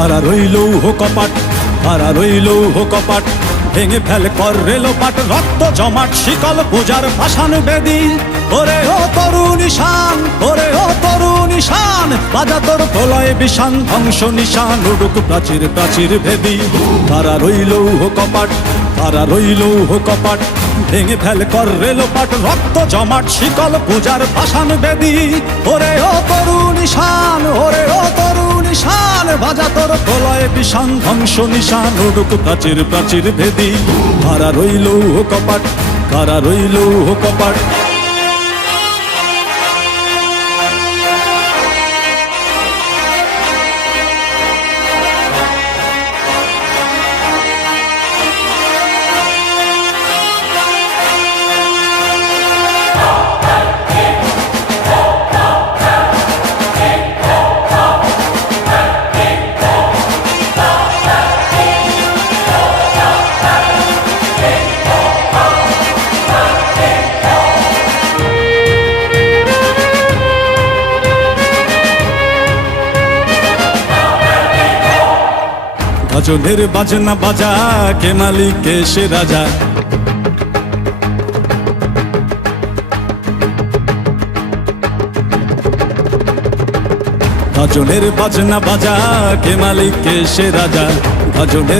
খাড়া রইল কপাট, খাড়া রইল কপাট, ভেঙে ফেল কর রেলোপাট, রক্ত জমাট শিকল পূজার পাষাণ বেদী। ওরে ও তরুণ ঈশান, ওরে ও তরুণ ঈশান, বাজা তোর প্রলয় বিষান, ধ্বংস নিশান উড়ুক প্রাচীর প্রাচীর ভেদী। খাড়া রইল কপাট, খাড়া রইল কপাট, ভেঙে ফেল কর রেলোপাট, রক্ত জমাট শিকল পূজার পাষাণ বেদী। ওরে ও তরুণ ঈশান, ওরে ও তরুণ ঈশান, বাজা তোর প্রলয় বিষান, ধ্বংস নিশান উড়ুক প্রাচীর প্রাচীর ভেদী। খাড়া রইল কপাট, খাড়া রইল কপাট। গজলের বাজনা বাজা, কে মালিক কে সে রাজা। গজলের বাজনা বাজা, কে মালিক কে সে রাজা। গজলের